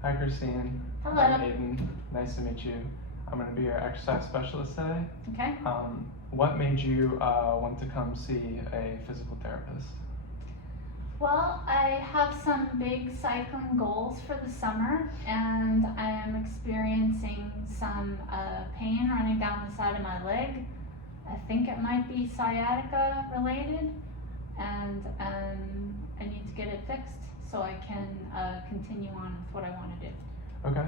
Hi, Christine. Hello. I'm Aidan. Nice to meet you. I'm going to be your exercise specialist today. Okay. What made you want to come see a physical therapist? Well, I have some big cycling goals for the summer, and I am experiencing some pain running down the side of my leg. I think it might be sciatica related, and I need to get it fixed so I can continue on with what I want to do. Okay.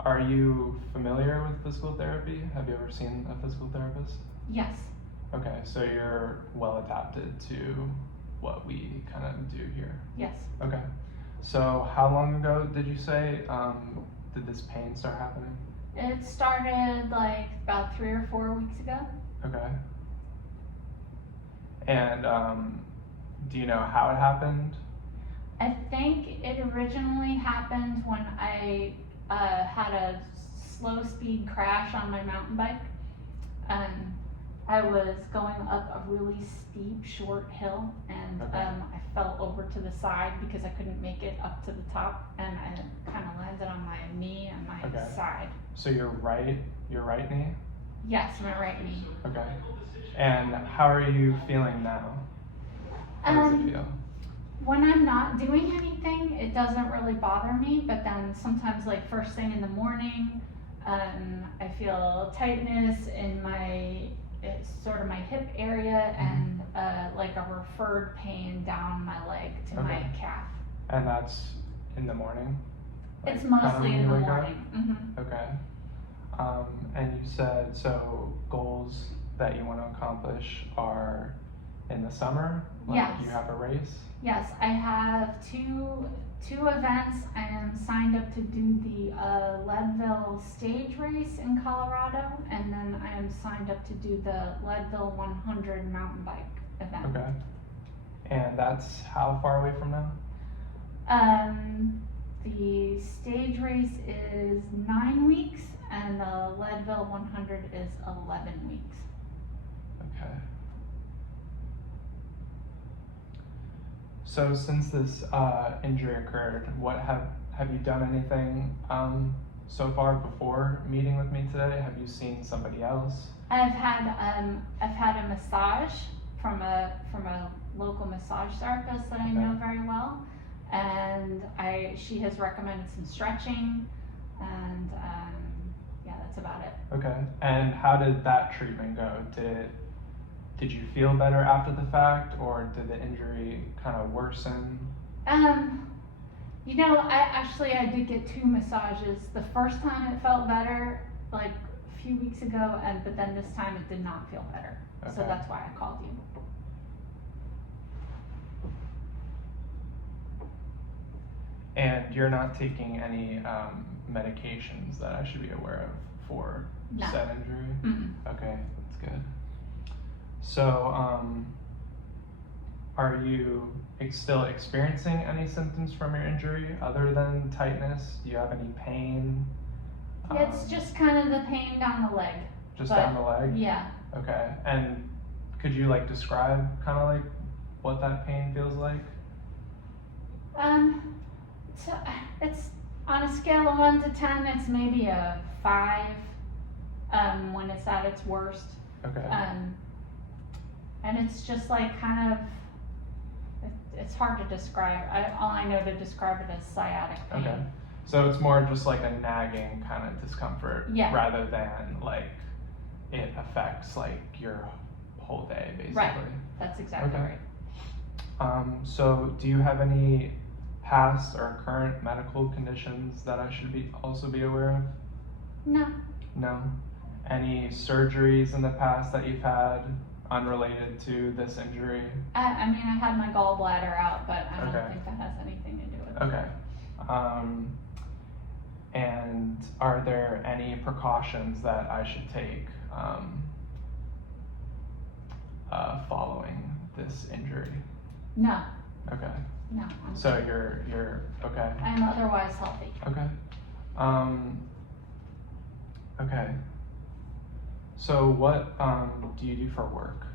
Are you familiar with physical therapy? Have you ever seen a physical therapist? Yes. Okay, so you're well adapted to what we kind of do here. Yes. Okay. So how long ago did you say did this pain start happening? It started like about 3 or 4 weeks ago. Okay. And do you know how it happened? I think it originally happened when I had a slow speed crash on my mountain bike. I was going up a really steep, short hill, and Okay. I fell over to the side because I couldn't make it up to the top, and I kind of landed on my knee and my Okay. side. So your right knee? Yes, my right knee. Okay. And how are you feeling now? How does it feel? When I'm not doing anything, it doesn't really bother me, but then sometimes like first thing in the morning, I feel tightness in it's sort of my hip area, and like a referred pain down my leg to my calf. And that's in the morning? It's Like, mostly in the wake up? morning. Mm-hmm. Okay. And you said, so goals that you want to accomplish are in the summer? Like Yes. you have a race? Yes, I have two events. I am signed up to do the Leadville stage race in Colorado, and then I am signed up to do the Leadville 100 mountain bike event. Okay. And that's how far away from now? The stage race is 9 weeks, and the Leadville 100 is 11 weeks. Okay. So since this injury occurred, what have you done anything so far before meeting with me today? Have you seen somebody else? I've had a massage from a local massage therapist that I know very well, and she has recommended some stretching, and yeah, that's about it. Okay. And how did that treatment go? Did you feel better after the fact, or did the injury kind of worsen? You know, I did get 2 massages. The first time it felt better, like a few weeks ago, but then this time it did not feel better. Okay. So that's why I called you. And you're not taking any medications that I should be aware of for No. said injury? Mm-mm. Okay, that's good. So, are you still experiencing any symptoms from your injury other than tightness? Do you have any pain? It's just kind of the pain down the leg. Just down the leg? Yeah. Okay, and could you like describe kind of like what that pain feels like? So it's on a scale of 1 to 10, it's maybe a 5 when it's at its worst. Okay. And it's just like kind of, it's hard to describe. All I know to describe it as sciatic pain. Okay. So it's more just like a nagging kind of discomfort, Yeah. rather than like it affects like your whole day, basically. Right. That's exactly Okay. right. So do you have any past or current medical conditions that I should also be aware of? No. No. Any surgeries in the past that you've had unrelated to this injury? I mean, I had my gallbladder out, but I don't Okay. think that has anything to do with it. Okay. And are there any precautions that I should take following this injury? No. Okay. No. So you're okay. I am otherwise healthy. Okay. Okay. So what do you do for work?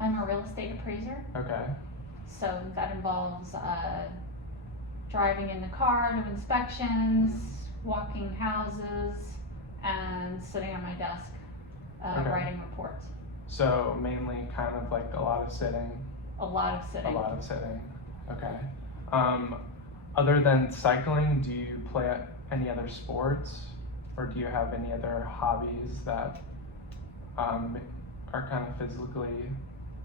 I'm a real estate appraiser. Okay. So that involves driving in the car to inspections, walking houses, and sitting at my desk, Okay. writing reports. So mainly kind of like a lot of sitting. A lot of sitting. A lot of sitting. Okay. Other than cycling, do you play any other sports, or do you have any other hobbies that are kind of physically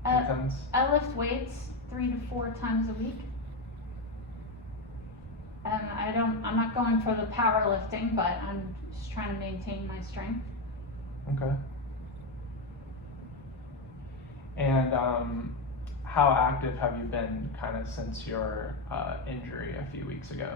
intense? I lift weights 3 to 4 times a week. And I'm not going for the powerlifting, but I'm just trying to maintain my strength. Okay. And how active have you been kind of since your injury a few weeks ago?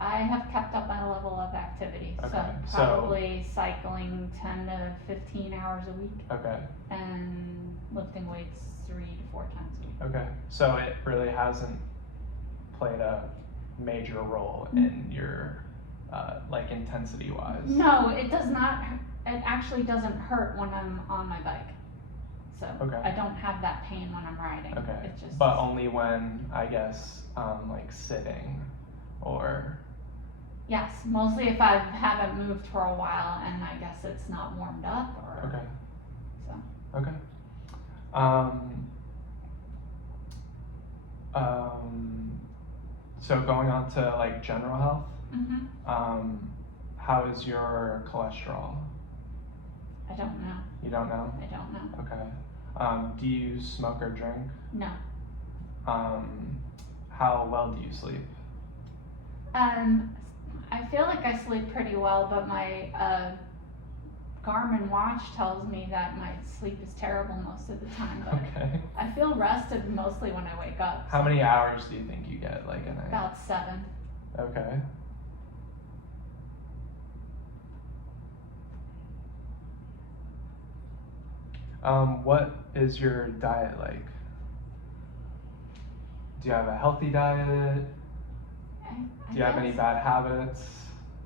I have kept up my level of activity, Okay, so probably cycling 10 to 15 hours a week. Okay. And lifting weights 3 to 4 times a week. Okay. So it really hasn't played a major role in your like intensity wise? No, it does not. It actually doesn't hurt when I'm on my bike. So Okay. I don't have that pain when I'm riding. Okay. It just, But only when, I guess, like sitting or. yes, mostly if I haven't moved for a while and I guess it's not warmed up or. Okay. So. Okay. So going on to like general health, Mhm. how is your cholesterol? I don't know. You don't know? I don't know. Okay. Do you smoke or drink? No. How well do you sleep? I feel like I sleep pretty well, but my Garmin watch tells me that my sleep is terrible most of the time. But Okay. I feel rested mostly when I wake up. How many hours do you think you get like a night? About 7. Okay. What is your diet like? Do you have a healthy diet? Do you have any guess. bad habits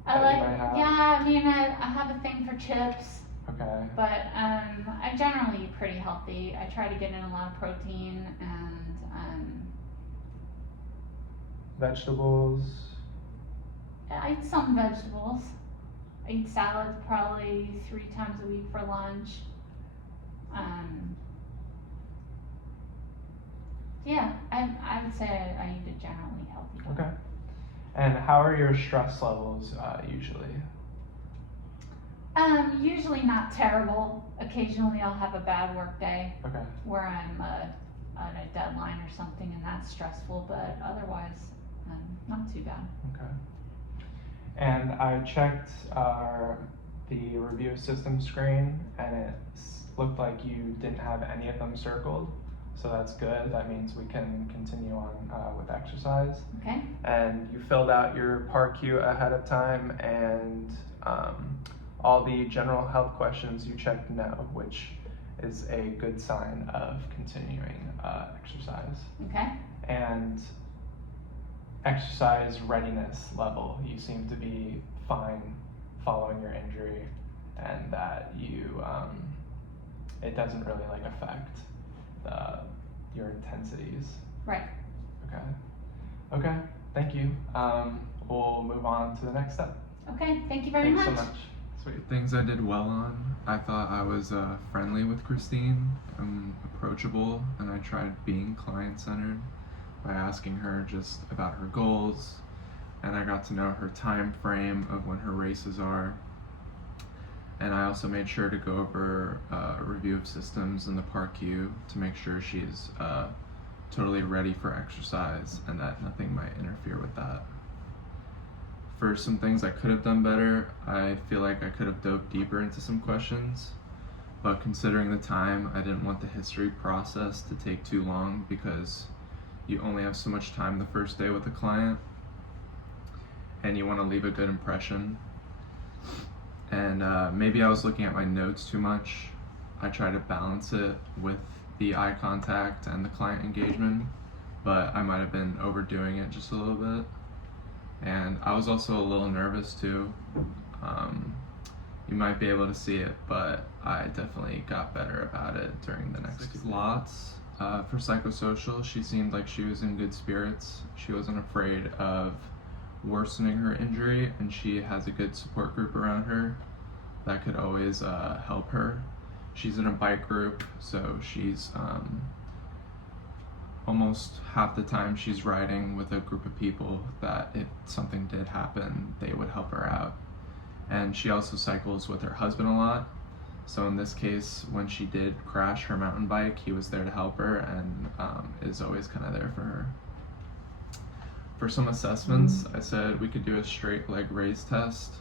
I that like, you might have? yeah, I mean, I have a thing for chips, Okay. but I generally eat pretty healthy. I try to get in a lot of protein and Vegetables? I eat some vegetables. I eat salads probably 3 times a week for lunch. Yeah, I would say I eat a generally healthy diet. Okay. And how are your stress levels usually? Usually not terrible. Occasionally I'll have a bad work day Okay. where I'm on a deadline or something and that's stressful, but otherwise, not too bad. Okay. And I checked the review system screen and it looked like you didn't have any of them circled. So that's good. That means we can continue on with exercise. Okay. And you filled out your PAR-Q ahead of time, and all the general health questions you checked no, which is a good sign of continuing exercise. Okay. And exercise readiness level, you seem to be fine following your injury, and that you it doesn't really like affect your intensities. Right. Okay. Okay. Thank you. We'll move on to the next step. Okay. Thank you very Thanks much. so much. Sweet. Things I did well on. I thought I was friendly with Christine, approachable, and I tried being client-centered by asking her just about her goals, and I got to know her time frame of when her races are. And I also made sure to go over a review of systems in the PAR-Q to make sure she's totally ready for exercise and that nothing might interfere with that. For some things I could have done better, I feel like I could have dove deeper into some questions, but considering the time, I didn't want the history process to take too long because you only have so much time the first day with a client and you want to leave a good impression. And maybe I was looking at my notes too much. I try to balance it with the eye contact and the client engagement, but I might have been overdoing it just a little bit. And I was also a little nervous too. You might be able to see it, but I definitely got better about it during the next 6 slots. For psychosocial, she seemed like she was in good spirits. She wasn't afraid of worsening her injury, and she has a good support group around her that could always help her. She's in a bike group, so she's almost half the time she's riding with a group of people that if something did happen, they would help her out. And she also cycles with her husband a lot. So in this case, when she did crash her mountain bike, he was there to help her and is always kind of there for her. For some assessments, I said we could do a straight leg raise test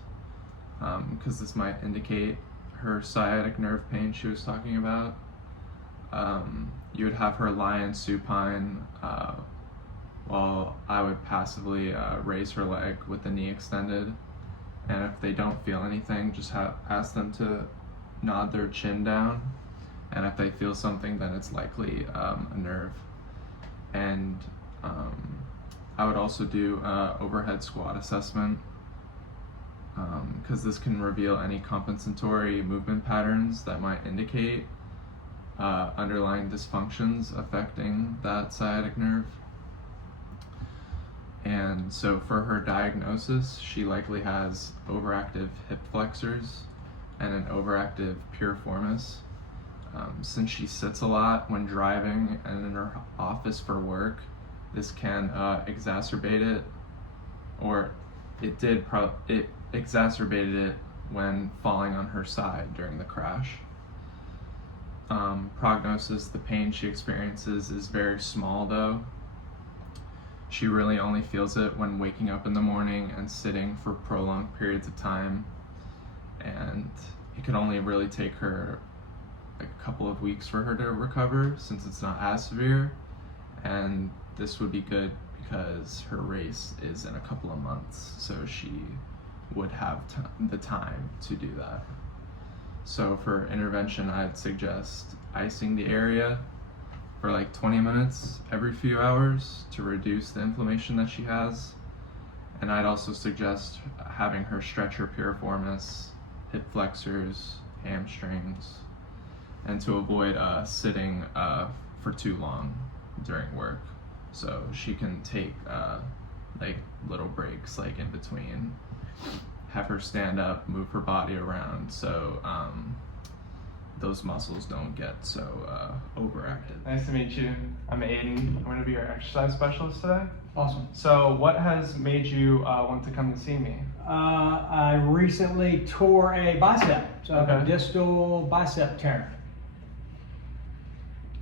because this might indicate her sciatic nerve pain she was talking about. You would have her lie in supine while I would passively raise her leg with the knee extended. And if they don't feel anything, just ask them to nod their chin down. And if they feel something, then it's likely a nerve. And I would also do overhead squat assessment because this can reveal any compensatory movement patterns that might indicate underlying dysfunctions affecting that sciatic nerve. And so for her diagnosis, she likely has overactive hip flexors and an overactive piriformis. Since she sits a lot when driving and in her office for work, this can exacerbate it, or it exacerbated it when falling on her side during the crash. Prognosis, the pain she experiences is very small though. She really only feels it when waking up in the morning and sitting for prolonged periods of time, and it could only really take her a couple of weeks for her to recover since it's not as severe, and this would be good because her race is in a couple of months, so she would have the time to do that. So for intervention, I'd suggest icing the area for like 20 minutes every few hours to reduce the inflammation that she has. And I'd also suggest having her stretch her piriformis, hip flexors, hamstrings, and to avoid sitting for too long during work. So she can take like little breaks like in between. Have her stand up, move her body around so those muscles don't get so overactive. Nice to meet you. I'm Aidan. I'm going to be your exercise specialist today. Awesome. So what has made you want to come to see me? I recently tore a bicep, so I have a Okay. distal bicep tear.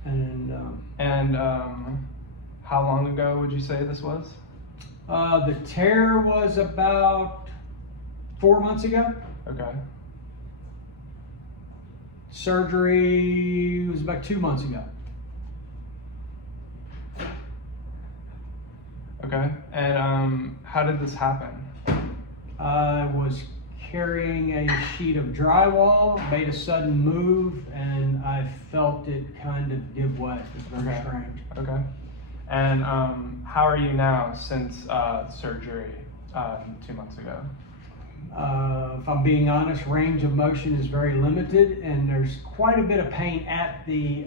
And How long ago would you say this was? the tear was about 4 months ago. Okay. Surgery was about 2 months ago. Okay. And how did this happen? I was carrying a sheet of drywall, made a sudden move, and I felt it kind of give way. It was very Okay. strange. Okay. And how are you now since surgery 2 months ago? If I'm being honest, range of motion is very limited, and there's quite a bit of pain at the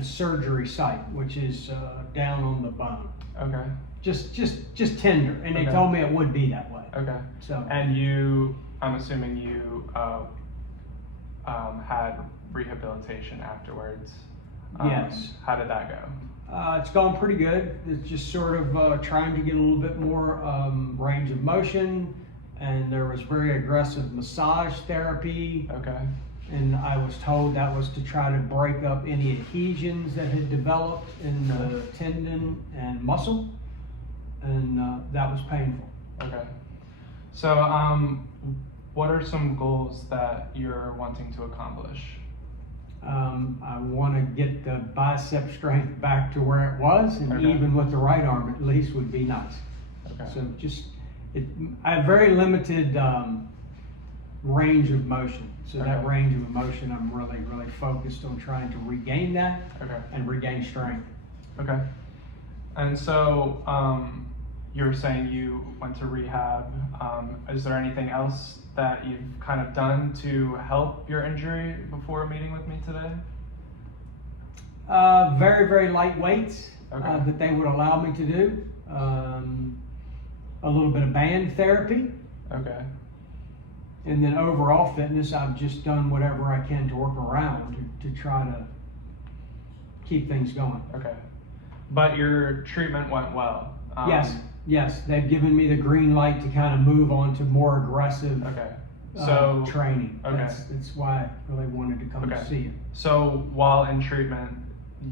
surgery site, which is down on the bone. Okay. Just tender, and they Okay. told me it would be that way. Okay. So And I'm assuming you had rehabilitation afterwards. Yes. How did that go? it's gone pretty good. It's just sort of trying to get a little bit more range of motion, and there was very aggressive massage therapy. Okay. And I was told that was to try to break up any adhesions that had developed in the tendon and muscle, and that was painful. Okay. So, what are some goals that you're wanting to accomplish? I want to get the bicep strength back to where it was, and Okay. even with the right arm at least would be nice. Okay. So I have very limited range of motion. So that Okay. range of motion, I'm really focused on trying to regain that Okay. and regain strength. Okay. And so, you were saying you went to rehab. Is there anything else that you've kind of done to help your injury before meeting with me today? Very, very light weights Okay. that they would allow me to do. A little bit of band therapy. Okay. And then overall fitness, I've just done whatever I can to work around to try to keep things going. Okay. But your treatment went well. Yes, they've given me the green light to kind of move on to more aggressive Okay. So training. Okay. That's why I really wanted to come Okay. to see you. So while in treatment,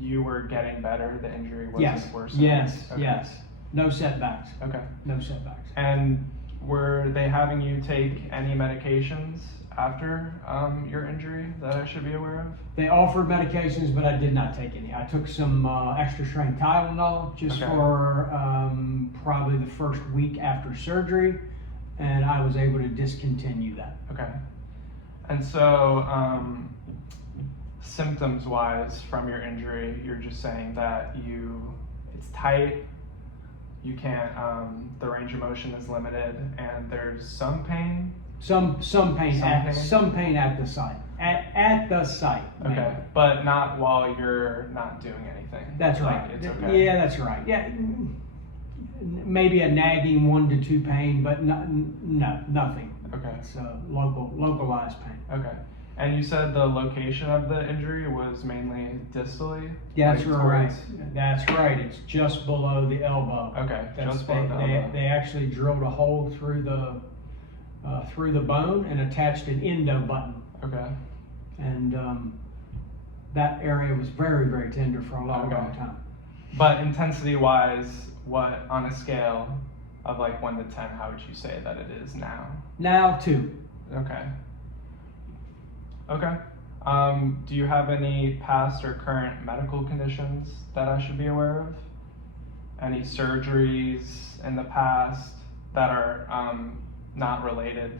you were getting better. The injury wasn't worsening. Yes. Okay. Yes. No setbacks. Okay. No setbacks. And were they having you take any medications after your injury that I should be aware of? They offered medications, but I did not take any. I took some extra strength Tylenol just Okay. for probably the first week after surgery, and I was able to discontinue that. Okay. And so, symptoms wise from your injury, you're just saying that it's tight, you can't, the range of motion is limited, and there's some pain? Some pain Some at pain? some pain at the site. At the site. Okay. mainly. But not while you're not doing anything? That's Like, right. It's okay? Yeah, that's right. Yeah, maybe a nagging 1 to 2 pain, but nothing. Okay. It's localized pain. Okay. And you said the location of the injury was mainly distally? Yeah, that's Like right. towards- That's right. It's just below the elbow. Okay, That's, just below the elbow. they actually drilled a hole through the bone and attached an endo button, Okay. and that area was very, very tender for a long Okay. time. But intensity wise, what on a scale of like 1 to 10, how would you say that it is now? Now 2. Okay. Okay. Do you have any past or current medical conditions that I should be aware of? Any surgeries in the past that are not related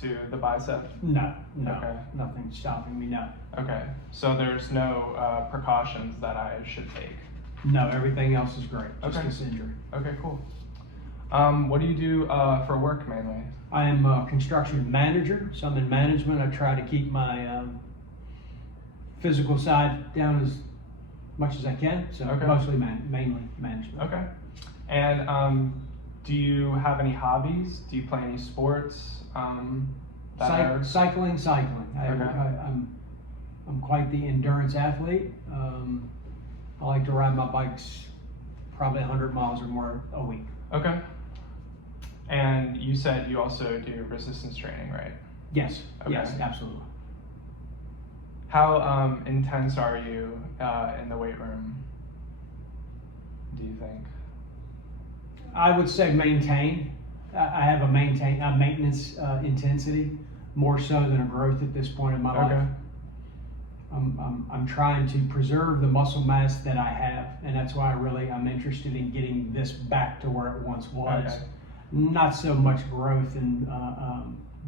to the bicep? No, Okay. nothing stopping me. No, Okay. So there's no precautions that I should take? no, everything else is great. Just Okay. this injury. Okay, cool. What do you do for work mainly? I am a construction manager, so I'm in management. I try to keep my physical side down as much as I can. So Okay. mostly mainly management. Okay. And do you have any hobbies? Do you play any sports? Cycling. Okay. I'm quite the endurance athlete. I like to ride my bikes probably 100 miles or more a week. Okay. And you said you also do resistance training, right? Yes, Okay. yes, absolutely. How intense are you in the weight room, do you think? I would say maintain. I have a maintenance intensity more so than a growth at this point in my Okay. life. I'm trying to preserve the muscle mass that I have, and that's why I'm interested in getting this back to where it once was. Okay. Not so much growth and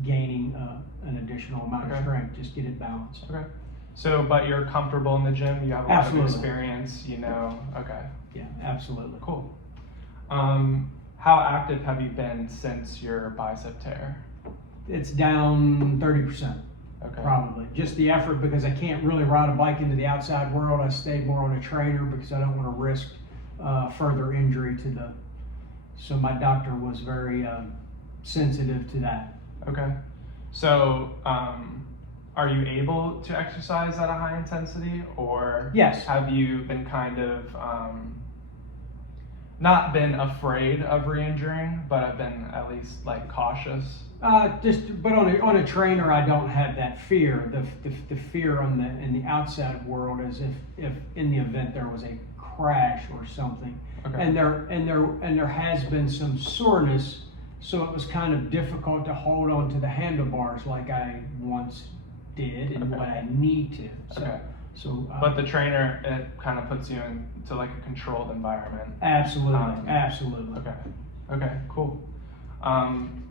gaining an additional amount of Okay. strength. Just get it balanced. Okay. So, but you're comfortable in the gym, you have a lot Absolutely. of experience, you know, okay. Yeah, absolutely. Cool. How active have you been since your bicep tear? It's down 30%. Okay. Probably. Just the effort, because I can't really ride a bike into the outside world. I stayed more on a trainer because I don't want to risk further injury to the. So my doctor was very sensitive to that. Okay. So, are you able to exercise at a high intensity, or Yes. have you been kind of not been afraid of re-injuring, but have been at least like cautious? But on a trainer, I don't have that fear. The fear in the outside world is if in the event there was a crash or something, Okay. and there has been some soreness, so it was kind of difficult to hold on to the handlebars like I once did and Okay. what I need to. So, Okay. So, But the trainer, it kind of puts you into like a controlled environment. absolutely, um, absolutely. Okay. Okay, cool.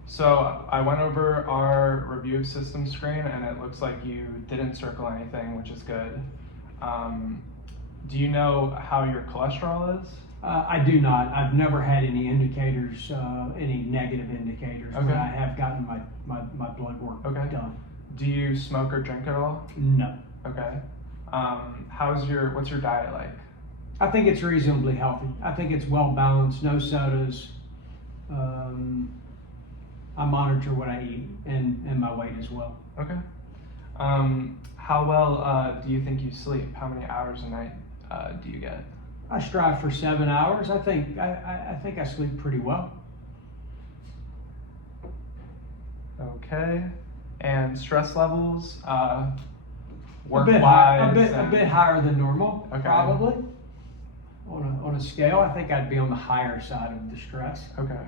So I went over our review of system screen, and it looks like you didn't circle anything, which is good. Do you know how your cholesterol is? I do not. I've never had any indicators, any negative indicators, but Okay. I have gotten my blood work Okay. done. Do you smoke or drink at all? No. Okay. What's your diet like? I think it's reasonably healthy. I think it's well balanced, no sodas. I monitor what I eat and my weight as well. Okay. How well do you think you sleep? How many hours a night do you get? I strive for 7 hours. I think I sleep pretty well. Okay. And stress levels, A work-wise? bit higher than normal, Okay. probably. On a scale, I think I'd be on the higher side of the stress. Okay.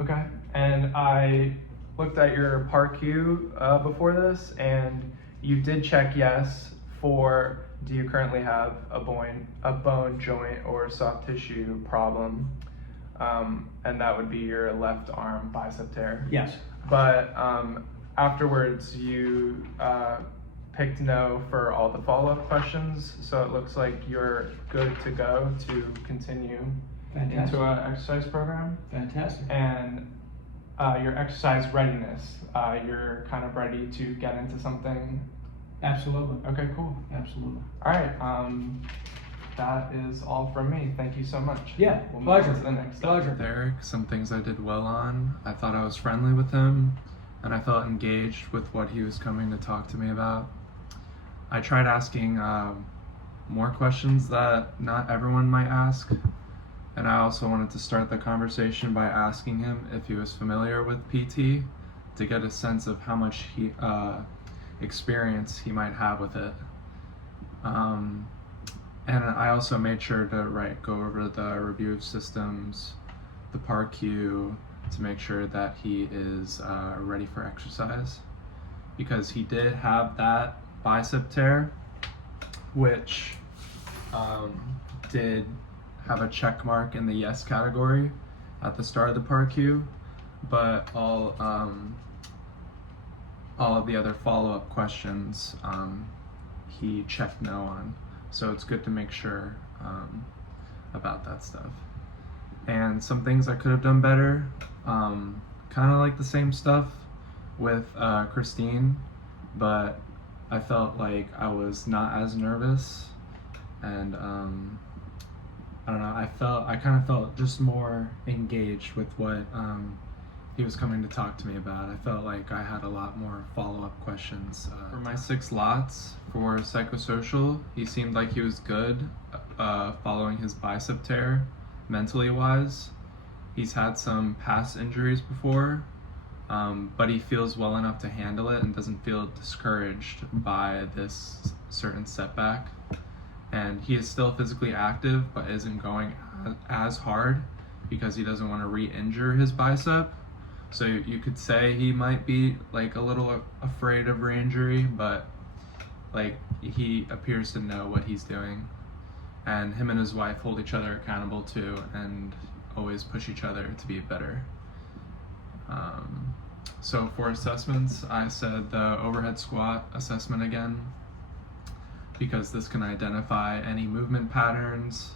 Okay. And I looked at your PAR-Q before this, and you did check yes for do you currently have a bone, joint, or soft tissue problem? And that would be your left arm bicep tear. Yes. But afterwards, you picked no for all the follow-up questions, so it looks like you're good to go to continue Fantastic. into an exercise program. Fantastic. And your exercise readiness, you're kind of ready to get into something. Absolutely. Okay, cool. Absolutely. All right, that is all from me. Thank you so much. Yeah, We'll pleasure. move on to the next step. Pleasure. Derek, some things I did well on. I thought I was friendly with him, and I felt engaged with what he was coming to talk to me about. I tried asking more questions that not everyone might ask, and I also wanted to start the conversation by asking him if he was familiar with PT to get a sense of how much experience he might have with it. And I also made sure to go over the review of systems, the PAR-Q, to make sure that he is ready for exercise, because he did have that bicep tear, which did have a check mark in the yes category at the start of the PAR-Q, but all of the other follow-up questions he checked no on. So it's good to make sure about that stuff. And some things I could have done better, kind of like the same stuff with Christine, but I felt like I was not as nervous, and I don't know, I kind of felt just more engaged with what he was coming to talk to me about. I felt like I had a lot more follow-up questions. For my 6 lots for psychosocial, he seemed like he was good following his bicep tear, mentally wise. He's had some past injuries before, but he feels well enough to handle it and doesn't feel discouraged by this certain setback. And he is still physically active, but isn't going as hard because he doesn't want to re-injure his bicep. So you could say he might be like a little afraid of re-injury, but like he appears to know what he's doing. And him and his wife hold each other accountable too, and always push each other to be better. So for assessments, I said the overhead squat assessment again, because this can identify any movement patterns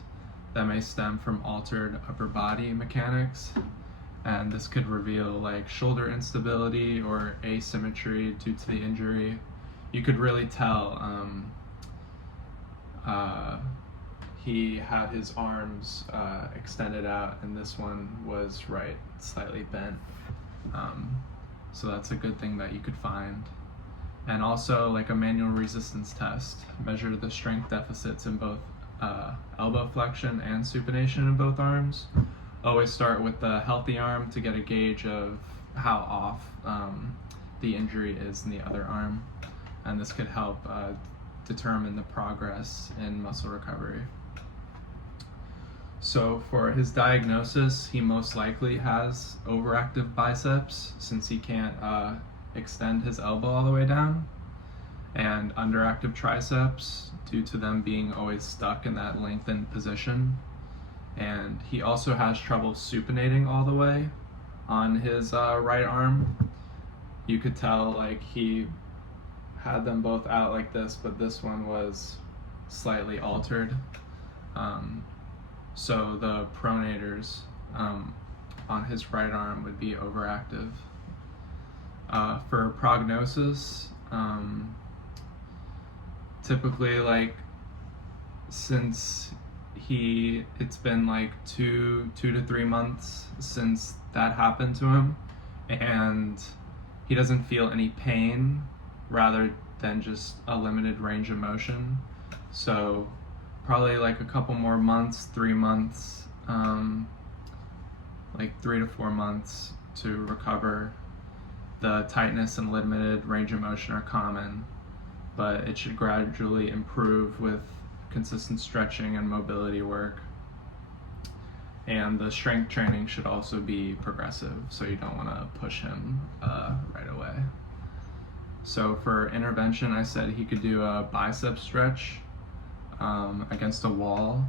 that may stem from altered upper body mechanics. And this could reveal like shoulder instability or asymmetry due to the injury. You could really tell he had his arms extended out, and this one was slightly bent. So that's a good thing that you could find. And also like a manual resistance test, measure the strength deficits in both elbow flexion and supination in both arms. Always start with the healthy arm to get a gauge of how off the injury is in the other arm, and this could help determine the progress in muscle recovery. So for his diagnosis, he most likely has overactive biceps since he can't extend his elbow all the way down, and underactive triceps due to them being always stuck in that lengthened position. And he also has trouble supinating all the way on his right arm. You could tell like he had them both out like this, but this one was slightly altered. So the pronators on his right arm would be overactive. For prognosis, typically like since it's been like 2 to 3 months since that happened to him, and he doesn't feel any pain rather than just a limited range of motion. So probably like a couple more months, 3 months, like 3 to 4 months to recover. The tightness and limited range of motion are common, but it should gradually improve with consistent stretching and mobility work. And the strength training should also be progressive, so you don't want to push him right away. So for intervention, I said he could do a bicep stretch against a wall.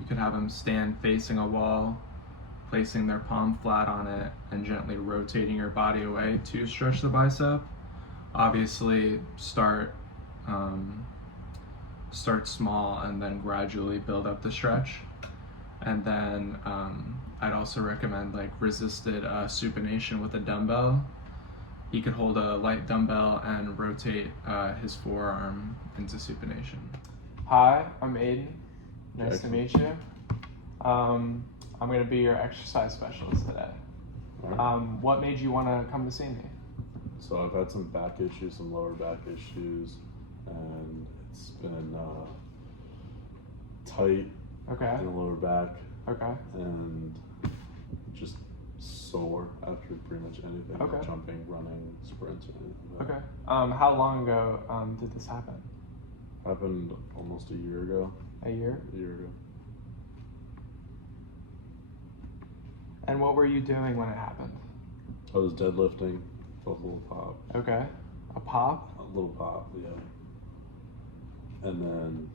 You could have him stand facing a wall, placing their palm flat on it, and gently rotating your body away to stretch the bicep. Obviously, start small and then gradually build up the stretch. And then I'd also recommend like resisted supination with a dumbbell. He could hold a light dumbbell and rotate his forearm into supination. Hi, I'm Aidan. Nice Jackson. to meet you. I'm going to be your exercise specialist today. What made you want to come to see me? So I've had some back issues, some lower back issues, and it's been tight Okay. in the lower back Okay. and just sore after pretty much anything, like Okay. jumping, running, sprints, or anything like that. Okay. How long ago did this happen? Happened almost a year ago. A year? A year ago. And what were you doing when it happened? I was deadlifting, felt a little pop. Okay. A pop? A little pop, yeah. And then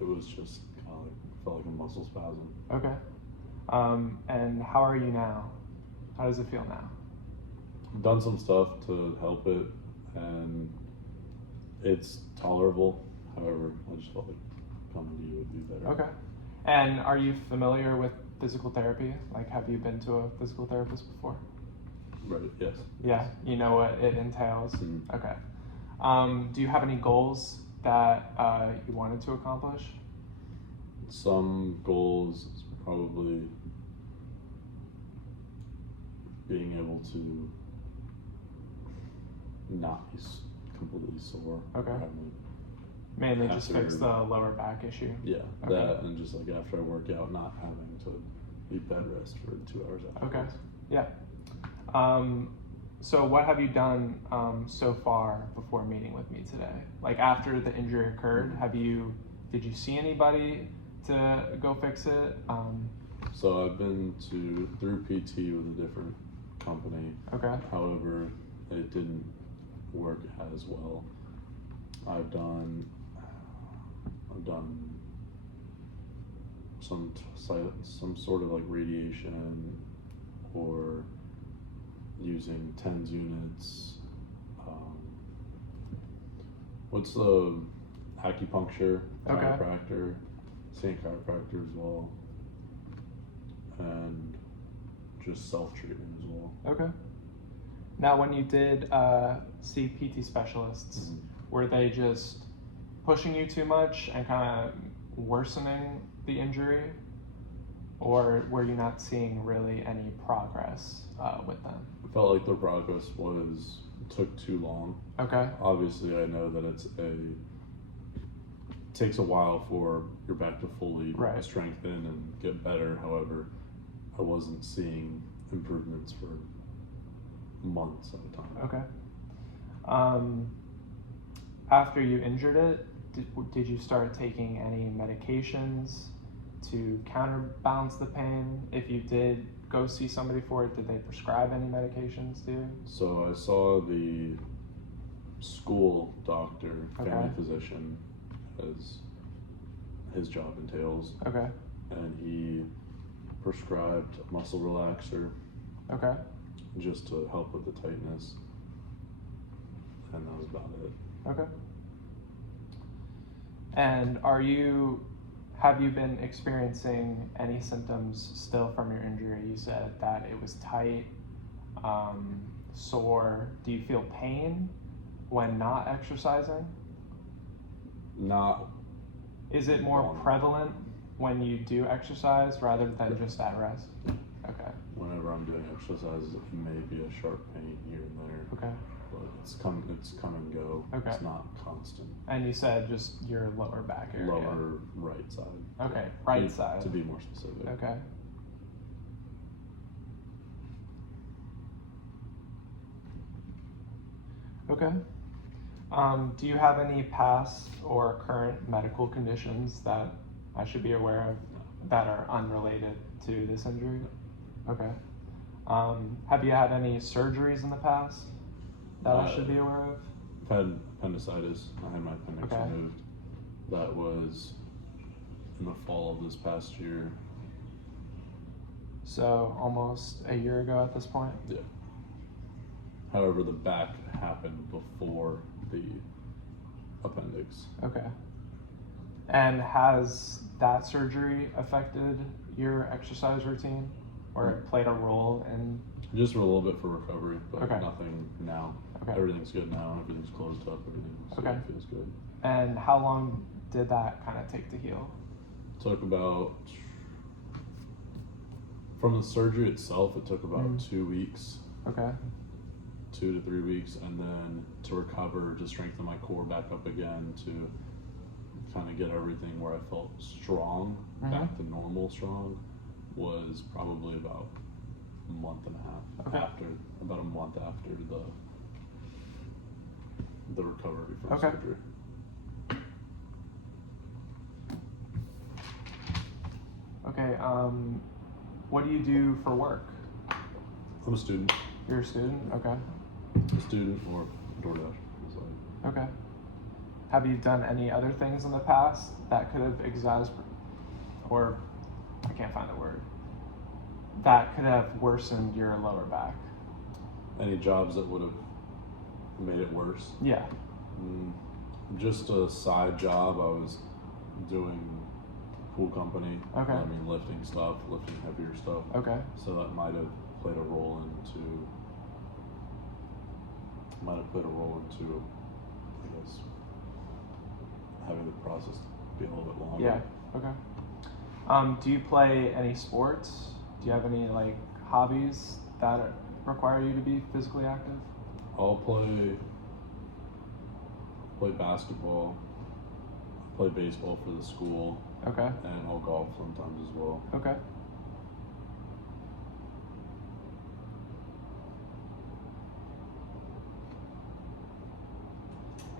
it was just kind of like, felt like a muscle spasm. Okay. And how are you now? How does it feel now? I've done some stuff to help it, and it's tolerable. However, I just felt like coming to you would be better. Okay. And are you familiar with physical therapy? Like, have you been to a physical therapist before? Right, yes. Yeah, you know what it entails? Mhm. Okay. Do you have any goals that you wanted to accomplish? Some goals is probably being able to not be completely sore. Okay. Or having, Mainly just After- fix the lower back issue. yeah, Okay. that, and just like after I work out, not having to be bed rest for 2 hours Okay. afterwards. Yeah. So what have you done so far before meeting with me today? Like after the injury occurred, did you see anybody to go fix it? So I've been through PT with a different company. Okay. However, it didn't work as well. I've done some sort of like radiation or using TENS units. What's the acupuncture, Okay. chiropractor, seen a chiropractor as well, and just self-treatment as well. Okay. Now, when you did see PT specialists, were they just pushing you too much and kind of worsening the injury? Or were you not seeing really any progress with them? I felt like the progress took too long. Okay. Obviously, I know that it takes a while for your back to fully Right. strengthen and get better. However, I wasn't seeing improvements for months at a time. Okay. After you injured it, did you start taking any medications to counterbalance the pain? If you did go see somebody for it, did they prescribe any medications to you? So I saw the school doctor, family Okay. physician, as his job entails, Okay. and he prescribed a muscle relaxer Okay. just to help with the tightness, and that was about it. Okay. And have you been experiencing any symptoms still from your injury? You said that it was tight, sore. Do you feel pain when not exercising? Not Is it more Long. prevalent when you do exercise rather than just at rest? Okay. whenever I'm doing exercises, it may be a sharp pain here and there, Okay. but it's come and go. Okay. It's not constant. And you said just your lower back area. Lower right side. Okay, right To- side. To be more specific. Okay. Okay. Do you have any past or current medical conditions that I should be aware of that are unrelated to this injury? Okay. Have you had any surgeries in the past that I should be aware of? I've had appendicitis. I had my appendix Okay. removed. That was in the fall of this past year. So almost a year ago at this point? Yeah. However, the back happened before the appendix. Okay. And has that surgery affected your exercise routine or it played a role in? Just for a little bit for recovery, but Okay. nothing now. Okay. Everything's good now. Everything's closed up. Okay. Feels good. And how long did that kind of take to heal? Took about, from the surgery itself, it took about 2 weeks, Okay. 2 to 3 weeks, and then to recover, to strengthen my core back up again, to kind of get everything where I felt strong, back to normal strong, was probably about a month and a half Okay. after, about a month after the recovery from Okay. surgery. Okay. What do you do for work? I'm a student. You're a student? Okay. A student or DoorDash. It's like, Okay. Have you done any other things in the past that could have or I can't find the word, that could have worsened your lower back? any jobs that would have made it worse? Yeah. Just a side job. I was doing pool company. Okay. I mean, lifting heavier stuff. Okay. So that might have played a role into, I guess, having the process be a little bit longer. Yeah. Okay. Do you play any sports? Do you have any like hobbies that require you to be physically active? I'll play basketball, play baseball for the school, Okay. and I'll golf sometimes as well. Okay.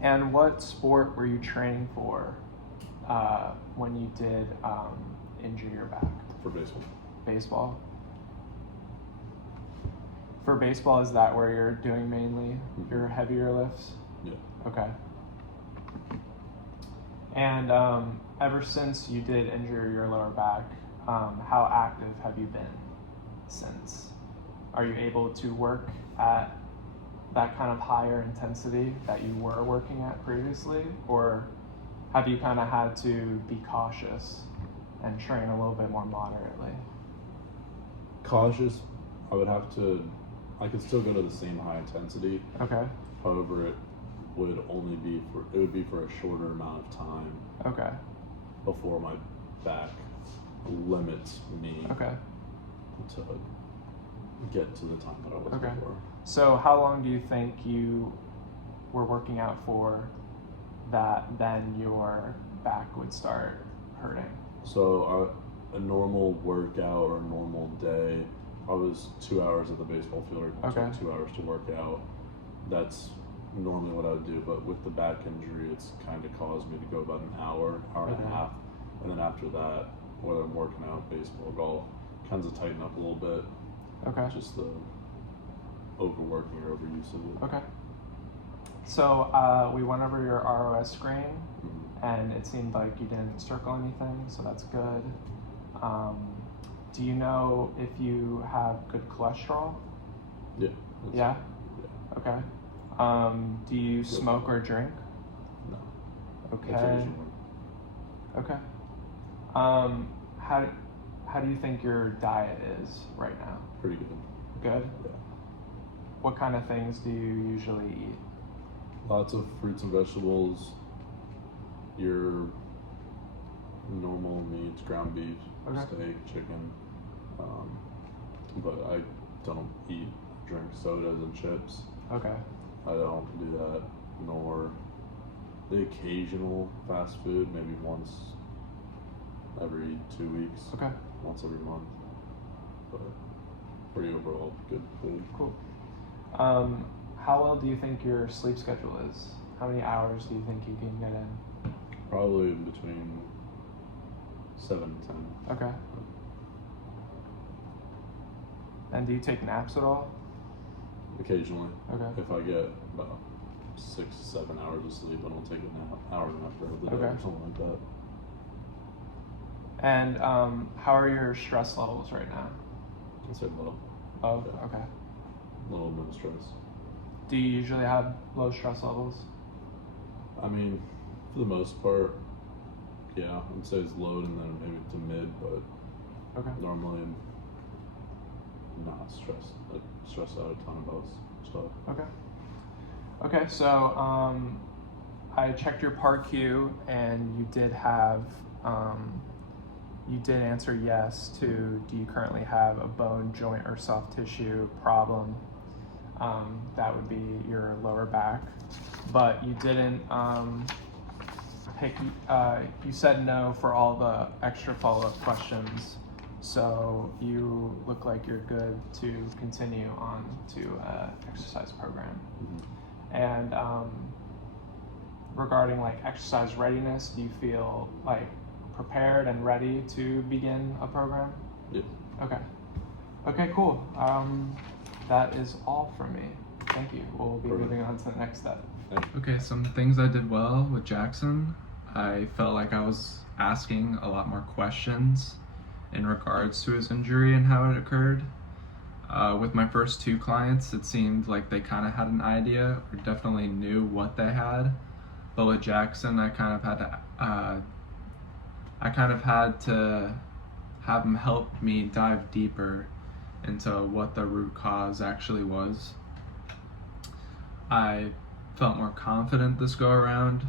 And what sport were you training for when you did injure your back? For baseball. Baseball? For baseball, is that where you're doing mainly your heavier lifts? Yeah. Okay. And ever since you did injure your lower back, how active have you been since? Are you able to work at that kind of higher intensity that you were working at previously? Or have you kind of had to be cautious and train a little bit more moderately? Cautious. I could still go to the same high intensity. Okay. However, it would be for a shorter amount of time Okay. before my back limits me Okay. to get to the time that I was Okay. before. So how long do you think you were working out for that then your back would start hurting? So a normal workout or a normal day, I was 2 hours at the baseball field, or Okay. took 2 hours to work out. That's normally what I would do, but with the back injury, it's kind of caused me to go about an hour and Okay. a half, and then after that, whether I'm working out, baseball, golf, kind of tighten up a little bit. Okay. Just the overworking or overuse of it. Okay. So we went over your ROS screen, and it seemed like you didn't circle anything, so that's good. Do you know if you have good cholesterol? Yeah. that's- Yeah? Yeah. Okay. Do you smoke or drink? No. Okay. Occasionally. Okay. How do you think your diet is right now? Pretty good. Good? Yeah. What kind of things do you usually eat? Lots of fruits and vegetables. your normal meats, ground beef, Okay. steak, chicken. But I don't eat, drink sodas and chips. Okay. I don't do that, nor the occasional fast food, maybe once every 2 weeks, Okay. once every month. But pretty overall good food. Cool. How well do you think your sleep schedule is? How many hours do you think you can get in? Probably between 7 and 10. Okay. And do you take naps at all? Occasionally. Okay. If I get about 6 to 7 hours of sleep, I don't take a nap, hour nap throughout the day Okay. or something like that. And how are your stress levels right now? I say low. Oh, Yeah. okay. Little no stress. Do you usually have low stress levels? I mean, for the most part, yeah, I'd say it's low and then maybe to mid, but Okay. normally I'm not stressed. I stress out a ton about stuff. Okay. Okay, so I checked your Part Q, and you did have, you did answer yes to, do you currently have a bone, joint, or soft tissue problem? That would be your lower back, but you didn't pick, you said no for all the extra follow-up questions. So you look like you're good to continue on to exercise program. Mm-hmm. And regarding like exercise readiness, do you feel like prepared and ready to begin a program? Yeah. Okay. Okay, cool. That is all from me. Thank you. We'll be Perfect. moving on to the next step. Okay, some things I did well with Jackson. I felt like I was asking a lot more questions in regards to his injury and how it occurred. With my first 2 clients, it seemed like they kind of had an idea or definitely knew what they had. But with Jackson, I kind of had to have him help me dive deeper into what the root cause actually was. I felt more confident this go around.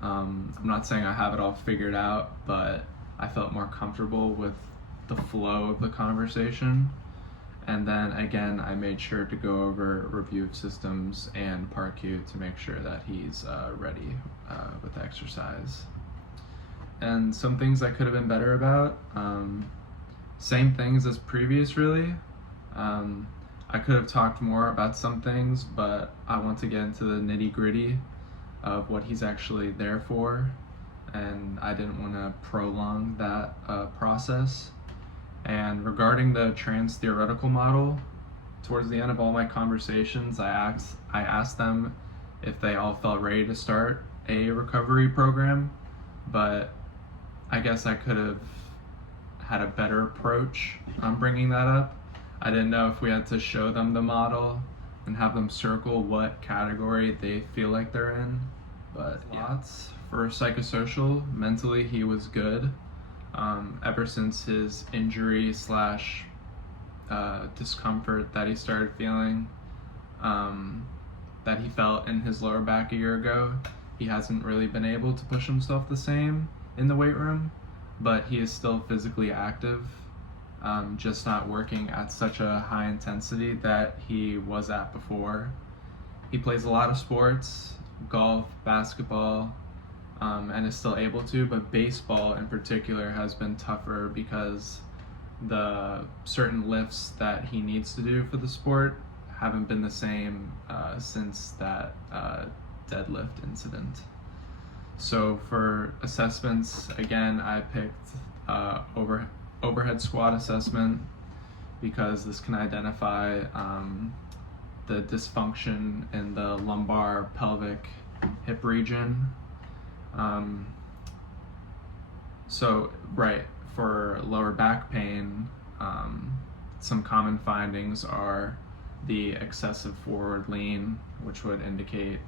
I'm not saying I have it all figured out, but I felt more comfortable with the flow of the conversation. And then again, I made sure to go over review of systems and Part Q to make sure that he's ready with the exercise. And some things I could have been better about, same things as previous really. I could have talked more about some things, but I want to get into the nitty-gritty of what he's actually there for, and I didn't want to prolong that process. And regarding the trans theoretical model, towards the end of all my conversations, I asked them if they all felt ready to start a recovery program, but I guess I could have had a better approach on bringing that up. I didn't know if we had to show them the model and have them circle what category they feel like they're in, but yeah. For psychosocial, mentally he was good. Ever since his injury / discomfort that he started feeling, that he felt in his lower back a year ago, he hasn't really been able to push himself the same in the weight room, but he is still physically active, just not working at such a high intensity that he was at before. He plays a lot of sports, golf, basketball, and is still able to, but baseball in particular has been tougher because the certain lifts that he needs to do for the sport haven't been the same since that deadlift incident. So for assessments, again, I picked overhead squat assessment because this can identify the dysfunction in the lumbar pelvic hip region. For lower back pain, some common findings are the excessive forward lean, which would indicate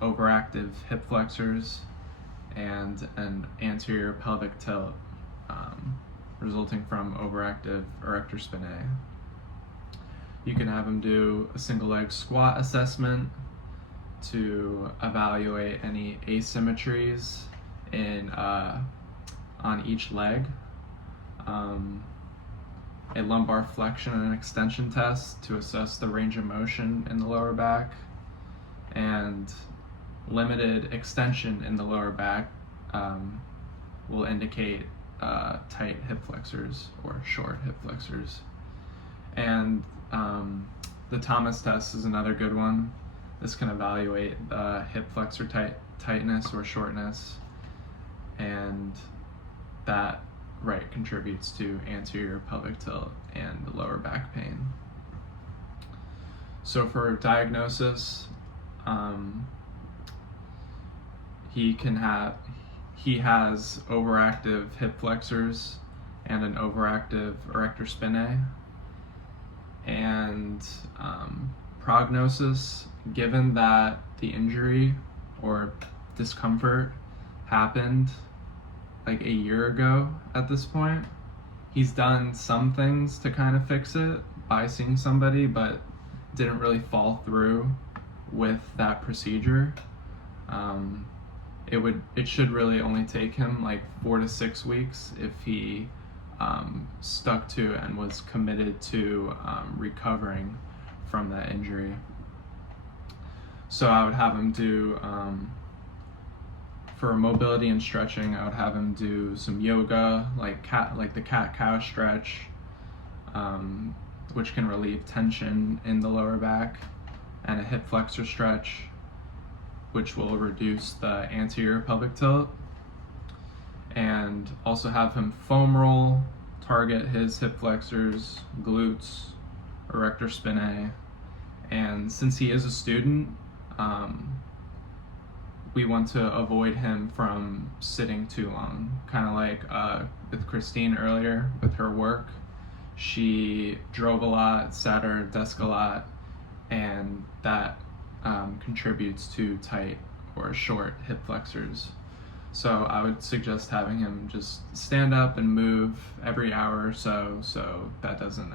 overactive hip flexors, and an anterior pelvic tilt, resulting from overactive erector spinae. You can have them do a single leg squat assessment, to evaluate any asymmetries in on each leg, a lumbar flexion and extension test to assess the range of motion in the lower back, and limited extension in the lower back will indicate tight hip flexors or short hip flexors. And the Thomas test is another good one. This can evaluate hip flexor tightness or shortness, and that contributes to anterior pelvic tilt and lower back pain. So for diagnosis, he has overactive hip flexors and an overactive erector spinae. And prognosis, given that the injury or discomfort happened like a year ago at this point, he's done some things to kind of fix it by seeing somebody, but didn't really fall through with that procedure. It should really only take him like 4 to 6 weeks if he stuck to and was committed to recovering from that injury. So I would have him do, for mobility and stretching, I would have him do some yoga, like the cat-cow stretch, which can relieve tension in the lower back, and a hip flexor stretch, which will reduce the anterior pelvic tilt. And also have him foam roll, target his hip flexors, glutes, erector spinae. And since he is a student, we want to avoid him from sitting too long. Kind of like with Christine earlier with her work. She drove a lot, sat at her desk a lot, and that contributes to tight or short hip flexors. So I would suggest having him just stand up and move every hour or so that doesn't